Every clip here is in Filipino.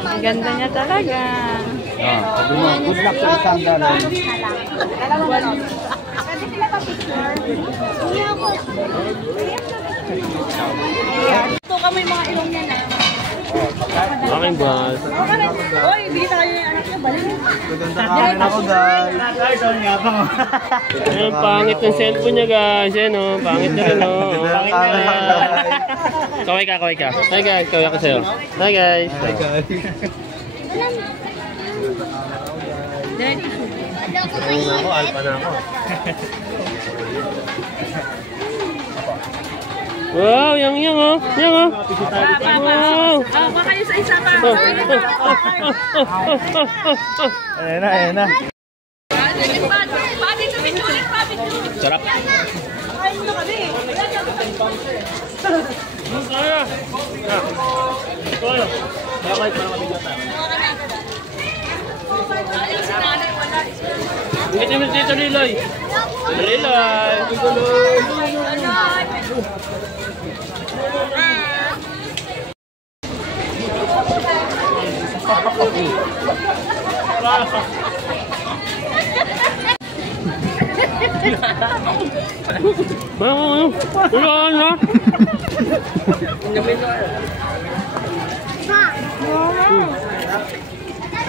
Ang ganda niya talaga. Sabi mo, good luck sa isang galon. Pwede sila pa-picture? Hindi ako. Ito kami mga ilong niya na. Aking boss. Oy, bili tayo yung anak niya. Balik. Maganda kain ako, guys. Ayan, pangit ng cellphone niya, guys. Ayan, oh. Pangit na rin, oh. Maganda kain ako, guys. Kaway ka, kaway ka. Hi, guys. Kaway ako sa'yo. Hi, guys. Hi, guys. Ano na ako? Alpa na ako. Wow, yang oh. Yang oh. Wow. Baka kayo sa isa pa. Ayan na, ayan na. Sarap. Kain mo kami. Kaya. Kaya. Dapat para mabigyan tayo. Hindi mo dito Liloy. Liloy.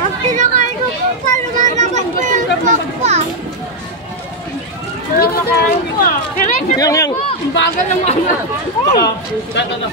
Ang pinakain ko pa, lumalabas ko yung papa. Yang. Bagal ng mga. Tata.